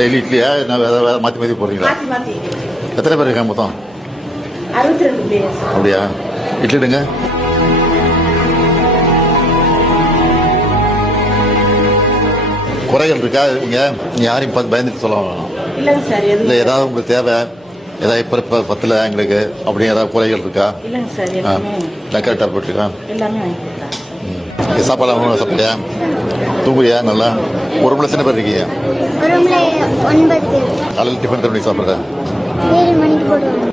Daily இட்லியா நான் வேறு மாற்றி மாற்றி போடுறீங்களா? எத்தனை பேர் இருக்காங்க மொத்தம்? 62 பேர். அப்படியா? இட்லிடுங்க. குறைகள் இருக்கா? நீங்கள் யாரையும் பார்த்து பயந்துட்டு சொல்ல வேணாம். இல்லைங்க சார். இல்லை ஏதாவது உங்களுக்கு தேவை, ஏதாவது இப்போ பத்தில் எங்களுக்கு அப்படி ஏதாவது குறைகள் இருக்கா? இல்லைங்க சார். எல்லாம் கரெக்டாக போட்டிருக்கா? எல்லாமே வாங்கி கொடுத்தாங்க. சாப்பாடு சாப்பிட்டியா? தூங்குறியா நல்லா? ஒரு ரூமில் எத்தனை பேர் இருக்கீங்க? ஒரு ரூம்ல 9 பேர். காலையில் டிஃபன் எத்தனை மணிக்கு சாப்பிட்றேன்? 7 மணிக்கு போடுவாங்க.